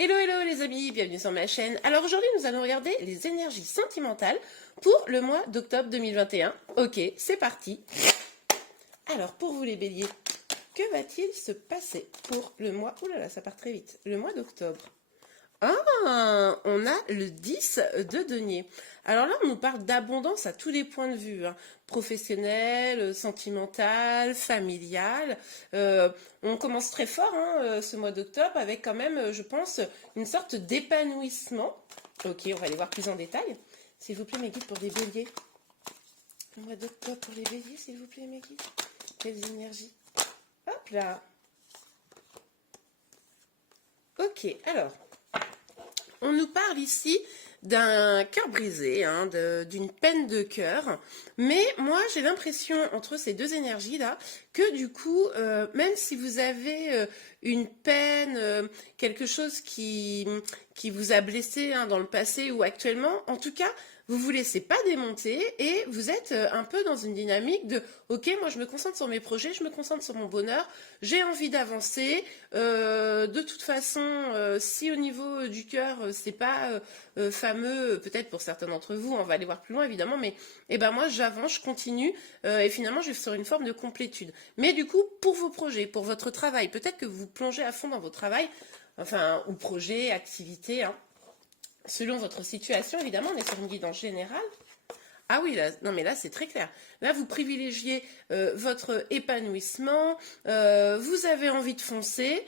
Hello hello les amis, bienvenue sur ma chaîne. Alors aujourd'hui nous allons regarder les énergies sentimentales pour le mois d'octobre 2021. Ok, c'est parti. Alors pour vous les béliers, que va-t-il se passer pour le mois... Ouh là là, ça part très vite. Le mois d'octobre. Ah, on a le 10 de denier. Alors là, on nous parle d'abondance à tous les points de vue, hein. Professionnel, sentimental, familial. On commence très fort hein, ce mois d'octobre avec quand même, je pense, une sorte d'épanouissement. Ok, on va aller voir plus en détail. S'il vous plaît, mes guides pour des béliers. Le mois d'octobre pour les béliers, s'il vous plaît, mes guides. Quelles énergies. Hop là. Ok, alors... On nous parle ici d'un cœur brisé, hein, d'une peine de cœur. Mais moi, j'ai l'impression, entre ces deux énergies-là, que du coup, même si vous avez une peine, quelque chose qui vous a blessé hein, dans le passé ou actuellement, en tout cas, vous vous laissez pas démonter et vous êtes un peu dans une dynamique de « Ok, moi je me concentre sur mes projets, je me concentre sur mon bonheur, j'ai envie d'avancer. De toute façon, si au niveau du cœur, c'est pas fameux, peut-être pour certains d'entre vous, on va aller voir plus loin évidemment, mais eh ben moi j'avance, je continue et finalement je vais sur une forme de complétude. Mais du coup, pour vos projets, pour votre travail, peut-être que vous plongez à fond dans vos travail, enfin, ou projets, activités, hein. Selon votre situation, évidemment, on est sur une guidance générale. Ah oui, là, non mais là c'est très clair. Là vous privilégiez votre épanouissement, vous avez envie de foncer.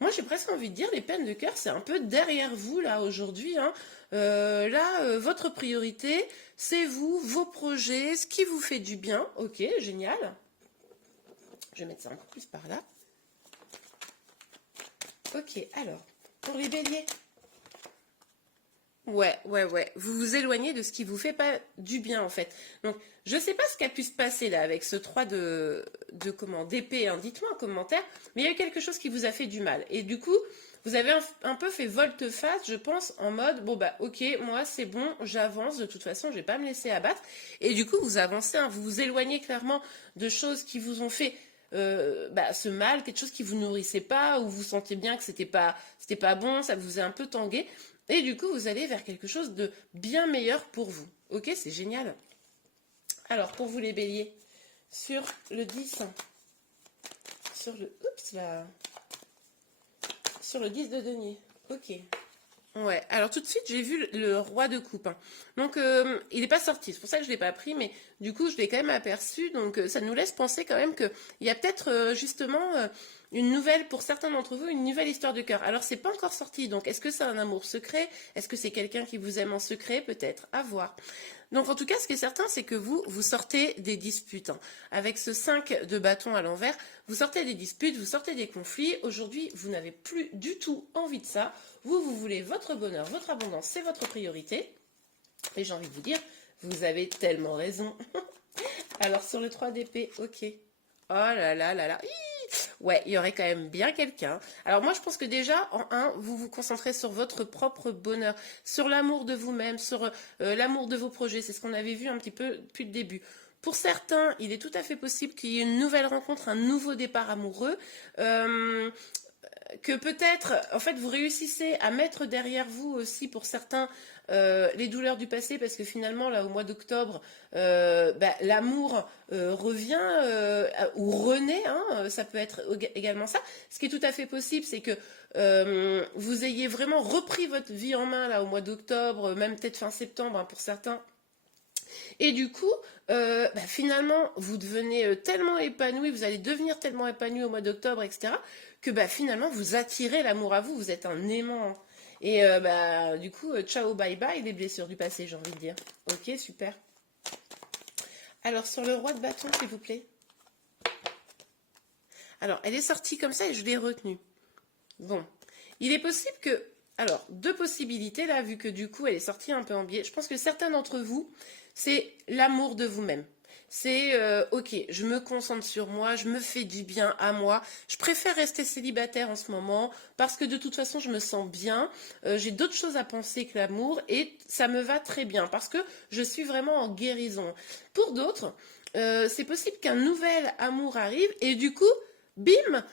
Moi j'ai presque envie de dire les peines de cœur c'est un peu derrière vous là aujourd'hui. Hein. Votre priorité c'est vous, vos projets, ce qui vous fait du bien. Ok, génial. Je vais mettre ça un peu plus par là. Ok, alors, pour les béliers. Ouais. Vous vous éloignez de ce qui vous fait pas du bien, en fait. Donc, je sais pas ce qui a pu se passer, là, avec ce 3 d'épée, hein. Dites-moi en commentaire. Mais il y a eu quelque chose qui vous a fait du mal. Et du coup, vous avez un peu fait volte-face, je pense, en mode, bon, bah, ok, moi, c'est bon, j'avance. De toute façon, je vais pas me laisser abattre. Et du coup, vous avancez, hein, vous vous éloignez clairement de choses qui vous ont fait ce mal, quelque chose qui vous nourrissait pas, ou vous sentez bien que c'était pas bon, ça vous a un peu tangué. Et du coup, vous allez vers quelque chose de bien meilleur pour vous. Ok, c'est génial. Alors, pour vous les béliers, sur le 10, sur le... Oups là. Sur le 10 de denier. Ok. Ouais, alors tout de suite, j'ai vu le roi de coupe. Hein. Donc, il n'est pas sorti. C'est pour ça que je ne l'ai pas pris, mais du coup, je l'ai quand même aperçu. Donc, ça nous laisse penser quand même qu'il y a peut-être justement une nouvelle, pour certains d'entre vous, une nouvelle histoire de cœur. Alors, c'est pas encore sorti. Donc, est-ce que c'est un amour secret? Est-ce que c'est quelqu'un qui vous aime en secret? Peut-être. À voir. Donc en tout cas, ce qui est certain, c'est que vous sortez des disputes. Hein. Avec ce 5 de bâton à l'envers, vous sortez des disputes, vous sortez des conflits. Aujourd'hui, vous n'avez plus du tout envie de ça. Vous voulez votre bonheur, votre abondance, c'est votre priorité. Et j'ai envie de vous dire, vous avez tellement raison. Alors sur le 3 d'épée, ok. Oh là là là là. Ouais, il y aurait quand même bien quelqu'un. Alors moi, je pense que déjà, en un, vous vous concentrez sur votre propre bonheur, sur l'amour de vous-même, sur l'amour de vos projets. C'est ce qu'on avait vu un petit peu depuis le début. Pour certains, il est tout à fait possible qu'il y ait une nouvelle rencontre, un nouveau départ amoureux. Que peut-être, en fait, vous réussissez à mettre derrière vous aussi, pour certains, les douleurs du passé, parce que finalement, là, au mois d'octobre, l'amour revient ou renaît, hein, ça peut être également ça. Ce qui est tout à fait possible, c'est que vous ayez vraiment repris votre vie en main, là, au mois d'octobre, même peut-être fin septembre, hein, pour certains. Et du coup, finalement, vous devenez tellement épanoui, vous allez devenir tellement épanoui au mois d'octobre, etc., que finalement, vous attirez l'amour à vous, vous êtes un aimant. Et du coup, ciao, bye bye, les blessures du passé, j'ai envie de dire. Ok, super. Alors, sur le roi de bâton, s'il vous plaît. Alors, elle est sortie comme ça et je l'ai retenue. Bon, il est possible que... Alors, deux possibilités là, vu que du coup, elle est sortie un peu en biais. Je pense que certains d'entre vous, c'est l'amour de vous-même. C'est, ok, je me concentre sur moi, je me fais du bien à moi. Je préfère rester célibataire en ce moment parce que de toute façon, je me sens bien. J'ai d'autres choses à penser que l'amour et ça me va très bien parce que je suis vraiment en guérison. Pour d'autres, c'est possible qu'un nouvel amour arrive et du coup, bim,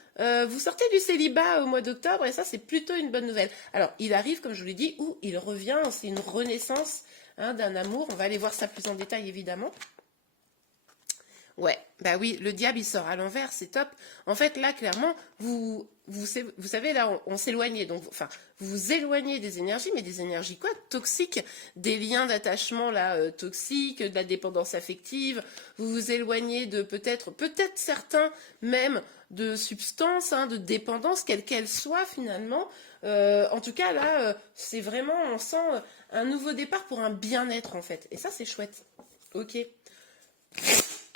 vous sortez du célibat au mois d'octobre et ça c'est plutôt une bonne nouvelle. Alors il arrive, comme je vous l'ai dit, ou il revient, c'est une renaissance hein, d'un amour. On va aller voir ça plus en détail évidemment. Ouais, bah oui, le diable il sort à l'envers, c'est top. En fait, là, clairement, vous savez, là, on s'éloignait. Donc, enfin, vous vous éloignez des énergies, mais des énergies quoi? Toxiques, des liens d'attachement là toxiques, de la dépendance affective. Vous vous éloignez de peut-être certains même de substances, hein, de dépendance, quelle qu'elle soit finalement. En tout cas, là, c'est vraiment, on sent un nouveau départ pour un bien-être en fait. Et ça, c'est chouette. Ok.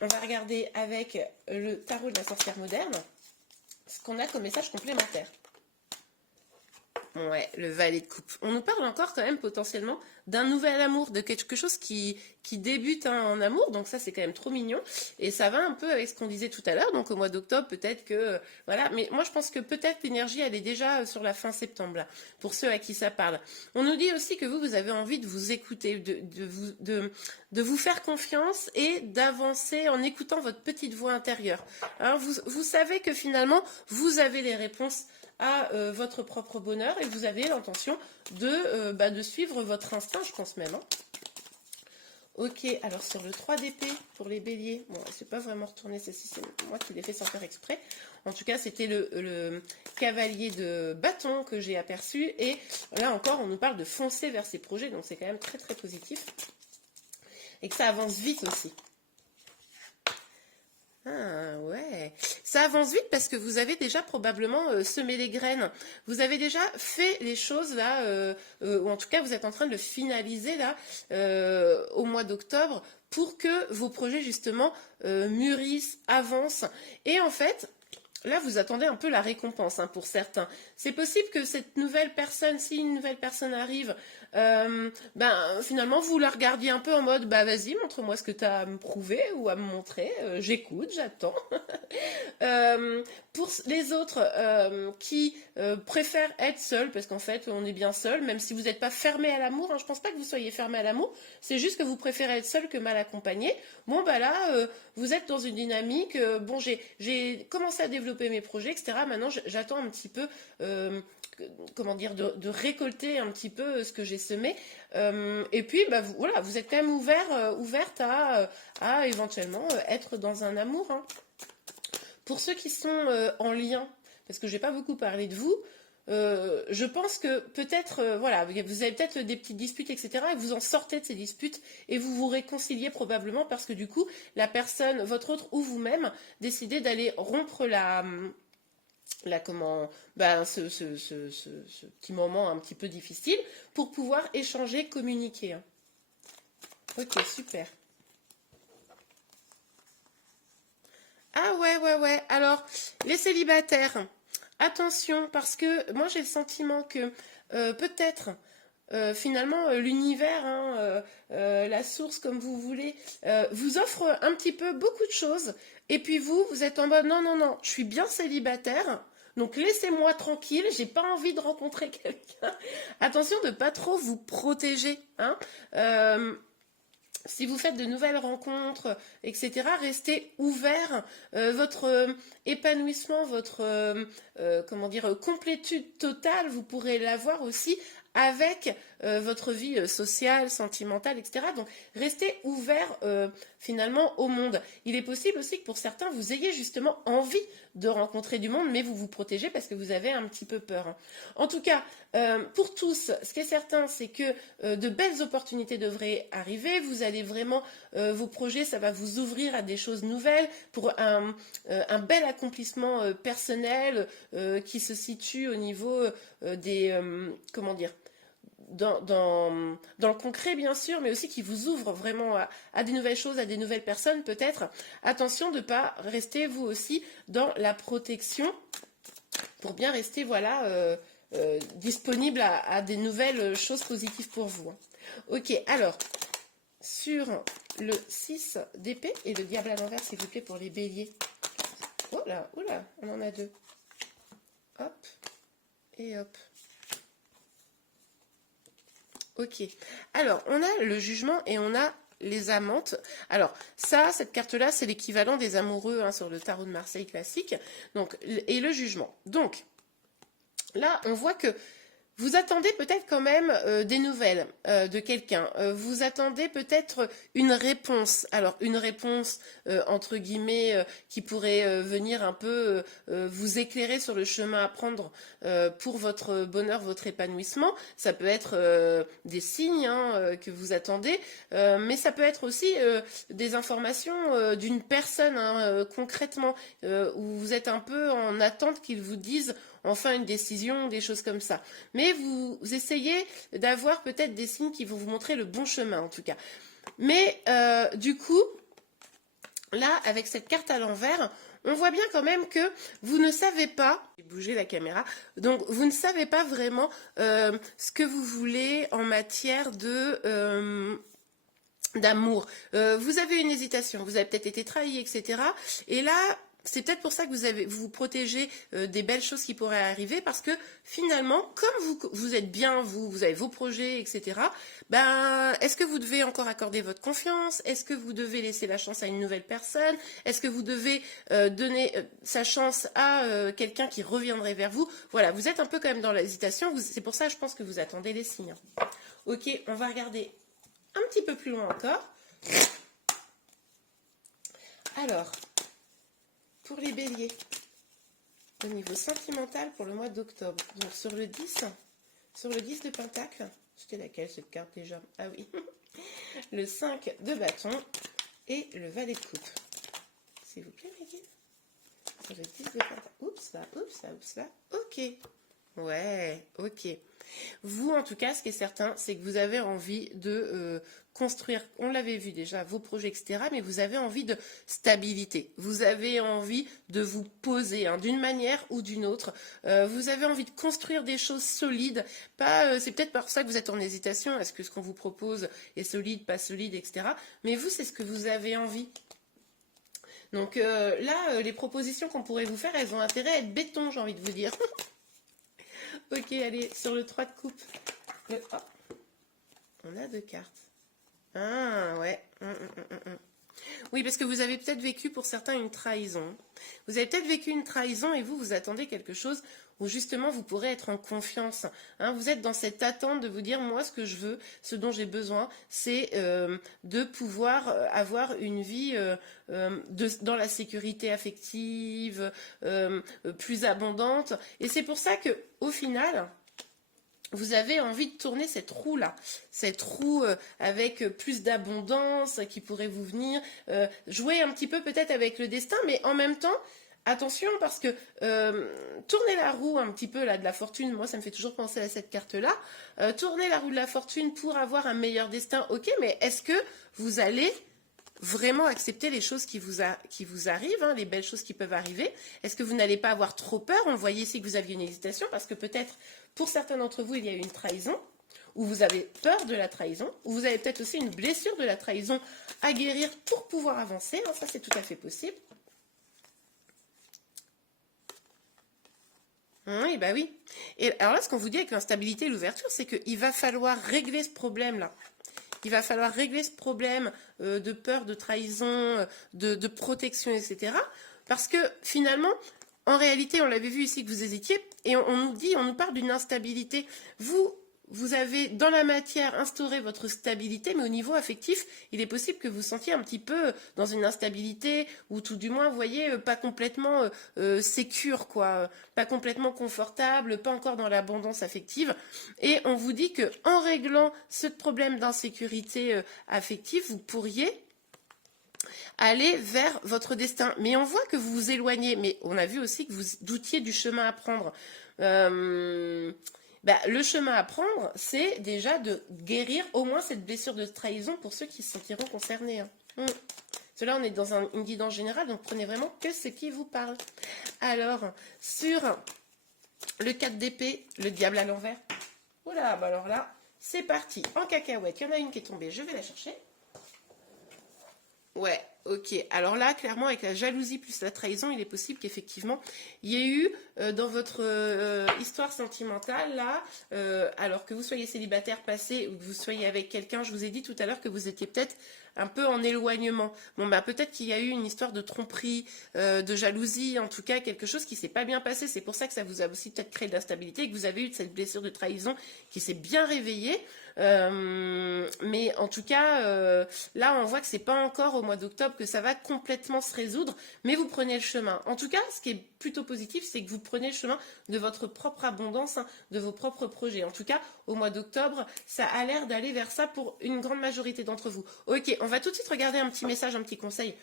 On va regarder avec le tarot de la sorcière moderne ce qu'on a comme message complémentaire. Ouais, le valet de coupe. On nous parle encore quand même potentiellement d'un nouvel amour, de quelque chose qui débute hein, en amour, donc ça c'est quand même trop mignon, et ça va un peu avec ce qu'on disait tout à l'heure, donc au mois d'octobre peut-être que, voilà, mais moi je pense que peut-être l'énergie elle est déjà sur la fin septembre, là, pour ceux à qui ça parle. On nous dit aussi que vous avez envie de vous écouter, de vous faire confiance et d'avancer en écoutant votre petite voix intérieure. Hein, vous savez que finalement vous avez les réponses à votre propre bonheur et vous avez l'intention de suivre votre instinct, je pense même. Hein. Ok, alors sur le 3 d'épée pour les béliers, bon, c'est pas vraiment retourné, c'est moi qui l'ai fait sans faire exprès. En tout cas, c'était le cavalier de bâton que j'ai aperçu et là encore, on nous parle de foncer vers ses projets, donc c'est quand même très très positif et que ça avance vite aussi. Ah ouais, ça avance vite parce que vous avez déjà probablement semé les graines. Vous avez déjà fait les choses là, ou en tout cas vous êtes en train de le finaliser là au mois d'octobre pour que vos projets justement mûrissent, avancent. Et en fait, là vous attendez un peu la récompense hein, pour certains. C'est possible que cette nouvelle personne, si une nouvelle personne arrive, finalement vous la regardiez un peu en mode bah vas-y montre-moi ce que tu as à me prouver ou à me montrer, j'écoute, j'attends. Pour les autres qui préfèrent être seuls, parce qu'en fait on est bien seul, même si vous n'êtes pas fermé à l'amour, hein, je pense pas que vous soyez fermé à l'amour, c'est juste que vous préférez être seul que mal accompagné. Bon bah là vous êtes dans une dynamique, bon j'ai commencé à développer mes projets, etc. Maintenant j'attends un petit peu comment dire, de récolter un petit peu ce que j'ai semé. Et puis, bah, voilà, vous êtes quand même ouverte à éventuellement être dans un amour. Hein. Pour ceux qui sont en lien, parce que je n'ai pas beaucoup parlé de vous, je pense que peut-être, voilà, vous avez peut-être des petites disputes, etc. Et vous en sortez de ces disputes et vous vous réconciliez probablement parce que du coup, la personne, votre autre ou vous-même, décidez d'aller rompre ce petit moment un petit peu difficile pour pouvoir échanger, communiquer. Hein. Ok, super. Ah ouais. Alors, les célibataires, attention, parce que moi j'ai le sentiment que peut-être finalement l'univers, hein, la source comme vous voulez, vous offre un petit peu beaucoup de choses. Et puis vous êtes en mode non, je suis bien célibataire. Donc laissez-moi tranquille, j'ai pas envie de rencontrer quelqu'un. Attention de pas trop vous protéger. Hein. Si vous faites de nouvelles rencontres, etc., restez ouvert. Votre épanouissement, votre comment dire, complétude totale, vous pourrez l'avoir aussi avec votre vie sociale, sentimentale, etc. Donc, restez ouvert finalement au monde. Il est possible aussi que pour certains, vous ayez justement envie de rencontrer du monde, mais vous vous protégez parce que vous avez un petit peu peur. Hein. En tout cas, pour tous, ce qui est certain, c'est que de belles opportunités devraient arriver. Vous allez vraiment, vos projets, ça va vous ouvrir à des choses nouvelles pour un bel accomplissement personnel qui se situe au niveau des, comment dire, dans le concret bien sûr, mais aussi qui vous ouvre vraiment à des nouvelles choses, à des nouvelles personnes peut-être. Attention de ne pas rester vous aussi dans la protection pour bien rester voilà disponible à des nouvelles choses positives pour vous. Hein. Ok, alors sur le 6 d'épée et le diable à l'envers s'il vous plaît pour les béliers. Oh là, on en a deux. Hop et hop. Ok, alors on a le jugement et on a les amantes. Alors, ça, cette carte-là, c'est l'équivalent des amoureux hein, sur le tarot de Marseille classique. Donc, et le jugement. Donc, là, on voit que vous attendez peut-être quand même des nouvelles de quelqu'un. Vous attendez peut-être une réponse. Alors, une réponse, entre guillemets, qui pourrait venir un peu vous éclairer sur le chemin à prendre pour votre bonheur, votre épanouissement. Ça peut être des signes hein, que vous attendez, mais ça peut être aussi des informations d'une personne, hein, concrètement, où vous êtes un peu en attente qu'ils vous disent enfin une décision, des choses comme ça. Mais vous essayez d'avoir peut-être des signes qui vont vous montrer le bon chemin en tout cas. Mais du coup, là, avec cette carte à l'envers, on voit bien quand même que vous ne savez pas, j'ai bougé la caméra, donc vous ne savez pas vraiment ce que vous voulez en matière d'amour. Vous avez une hésitation, vous avez peut-être été trahi, etc. Et là, c'est peut-être pour ça que vous vous protégez des belles choses qui pourraient arriver, parce que finalement, comme vous êtes bien, vous avez vos projets, etc., ben, est-ce que vous devez encore accorder votre confiance? Est-ce que vous devez laisser la chance à une nouvelle personne? Est-ce que vous devez donner sa chance à quelqu'un qui reviendrait vers vous? Voilà, vous êtes un peu quand même dans l'hésitation, c'est pour ça je pense que vous attendez les signes. Ok, on va regarder un petit peu plus loin encore. Alors, pour les béliers, au niveau sentimental pour le mois d'octobre, donc sur le 10 de Pentacle, c'était laquelle cette carte déjà? Ah oui, le 5 de bâton et le valet de coupe. S'il vous plaît, mes guides. Sur le 10 de Pentacle. Oups là, ok. Ouais, ok. Vous, en tout cas, ce qui est certain, c'est que vous avez envie de construire, on l'avait vu déjà, vos projets, etc., mais vous avez envie de stabilité. Vous avez envie de vous poser hein, d'une manière ou d'une autre. Vous avez envie de construire des choses solides. C'est peut-être par ça que vous êtes en hésitation. Est-ce que ce qu'on vous propose est solide, pas solide, etc. Mais vous, c'est ce que vous avez envie. Donc là, les propositions qu'on pourrait vous faire, elles ont intérêt à être béton, j'ai envie de vous dire. Ok, allez, sur le 3 de coupe. On a 2 cartes. Ah, ouais. Oui, parce que vous avez peut-être vécu pour certains une trahison. Vous avez peut-être vécu une trahison et vous attendez quelque chose où justement vous pourrez être en confiance. Hein, vous êtes dans cette attente de vous dire, moi ce que je veux, ce dont j'ai besoin, c'est de pouvoir avoir une vie dans la sécurité affective, plus abondante. Et c'est pour ça que au final, vous avez envie de tourner cette roue-là, cette roue avec plus d'abondance qui pourrait vous venir, jouer un petit peu peut-être avec le destin, mais en même temps, attention parce que tourner la roue un petit peu là de la fortune, moi ça me fait toujours penser à cette carte-là, tourner la roue de la fortune pour avoir un meilleur destin, ok, mais est-ce que vous allez vraiment accepter les choses qui vous arrivent, hein, les belles choses qui peuvent arriver? Est-ce que vous n'allez pas avoir trop peur? On voyait ici que vous aviez une hésitation parce que peut-être pour certains d'entre vous il y a eu une trahison, ou vous avez peur de la trahison, ou vous avez peut-être aussi une blessure de la trahison à guérir pour pouvoir avancer, hein, ça c'est tout à fait possible. Oui, bah oui. Et alors là, ce qu'on vous dit avec l'instabilité et l'ouverture, c'est qu'il va falloir régler ce problème-là. Il va falloir régler ce problème de peur, de trahison, de protection, etc. Parce que finalement, en réalité, on l'avait vu ici que vous hésitiez, et on nous parle d'une instabilité. Vous avez dans la matière instauré votre stabilité, mais au niveau affectif, il est possible que vous sentiez un petit peu dans une instabilité, ou tout du moins, vous voyez, pas complètement sécure, quoi, pas complètement confortable, pas encore dans l'abondance affective. Et on vous dit que en réglant ce problème d'insécurité affective, vous pourriez aller vers votre destin. Mais on voit que vous vous éloignez, mais on a vu aussi que vous doutiez du chemin à prendre. Le chemin à prendre, c'est déjà de guérir au moins cette blessure de trahison pour ceux qui se sentiront concernés. Hein. Cela, on est dans une guidance générale, donc prenez vraiment que ce qui vous parle. Alors, sur le 4 d'épée, le diable à l'envers. Voilà, bah alors là, c'est parti. En cacahuète, il y en a une qui est tombée, je vais la chercher. Ouais, Ok, alors là, clairement, avec la jalousie plus la trahison, il est possible qu'effectivement, il y ait eu dans votre histoire sentimentale, là, alors que vous soyez célibataire passé ou que vous soyez avec quelqu'un, je vous ai dit tout à l'heure que vous étiez peut-être un peu en éloignement. Bon, bah peut-être qu'il y a eu une histoire de tromperie, de jalousie, en tout cas, quelque chose qui s'est pas bien passé. C'est pour ça que ça vous a aussi peut-être créé de l'instabilité et que vous avez eu cette blessure de trahison qui s'est bien réveillée. Mais en tout cas, là, on voit que c'est pas encore au mois d'octobre que ça va complètement se résoudre, mais vous prenez le chemin. En tout cas, ce qui est plutôt positif, c'est que vous prenez le chemin de votre propre abondance, hein, de vos propres projets. En tout cas, au mois d'octobre, ça a l'air d'aller vers ça pour une grande majorité d'entre vous. Ok, on va tout de suite regarder un petit message, un petit conseil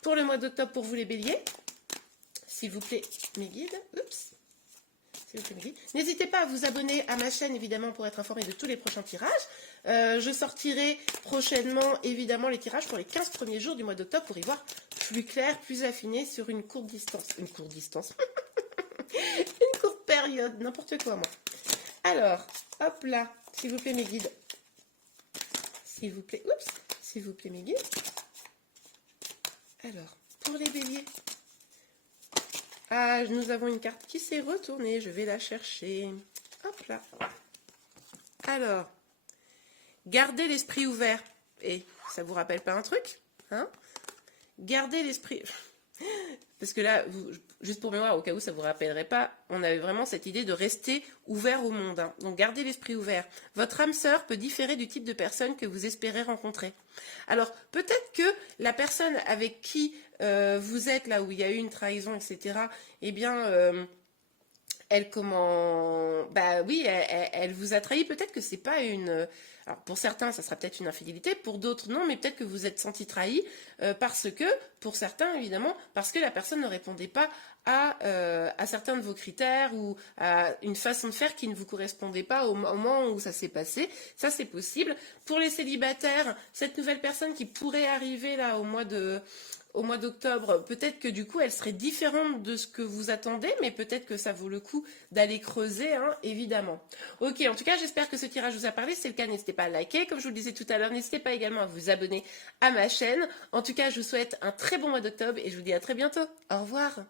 pour le mois d'octobre pour vous les béliers. S'il vous plaît, mes guides. Oups. N'hésitez pas à vous abonner à ma chaîne, évidemment, pour être informé de tous les prochains tirages. Je sortirai prochainement, évidemment, les tirages pour les 15 premiers jours du mois d'octobre pour y voir plus clair, plus affiné sur une courte distance. Une courte distance. Une courte période, n'importe quoi, moi. Alors, hop là, s'il vous plaît, mes guides. S'il vous plaît, oups, s'il vous plaît, mes guides. Alors, pour les béliers. Ah, nous avons une carte qui s'est retournée. Je vais la chercher. Hop là. Alors, gardez l'esprit ouvert. Et ça vous rappelle pas un truc, hein? Gardez l'esprit... Parce que là, juste pour mémoire, au cas où ça ne vous rappellerait pas, on avait vraiment cette idée de rester ouvert au monde, hein. Donc gardez l'esprit ouvert. Votre âme sœur peut différer du type de personne que vous espérez rencontrer. Alors peut-être que la personne avec qui vous êtes, là où il y a eu une trahison, etc., eh bien... elle bah oui, elle vous a trahi. Peut-être que c'est pas une... Alors pour certains, ça sera peut-être une infidélité, pour d'autres non, mais peut-être que vous êtes senti trahi parce que, pour certains évidemment, parce que la personne ne répondait pas à certains de vos critères ou à une façon de faire qui ne vous correspondait pas au moment où ça s'est passé. Ça c'est possible. Pour les célibataires, cette nouvelle personne qui pourrait arriver là au mois d'octobre, peut-être que du coup elle serait différente de ce que vous attendez, mais peut-être que ça vaut le coup d'aller creuser, hein, évidemment. Ok, en tout cas j'espère que ce tirage vous a parlé. Si c'est le cas, n'hésitez pas à liker, comme je vous le disais tout à l'heure, n'hésitez pas également à vous abonner à ma chaîne. En tout cas, je vous souhaite un très bon mois d'octobre et je vous dis à très bientôt. Au revoir.